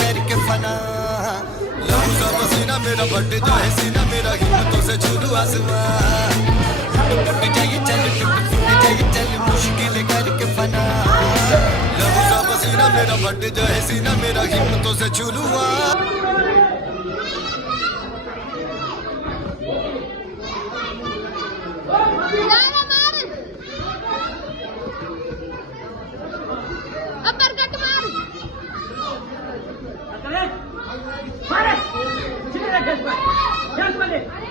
करके फना लहू सा पसीना मेरा फट जाए सीना मेरा हिम्मतों से छू आसमां टूट जाए चल मुश्किल करके फना लहू सा पसीना मेरा फट जाए सीना मेरा हिम्मतों से छू Pare! Sini,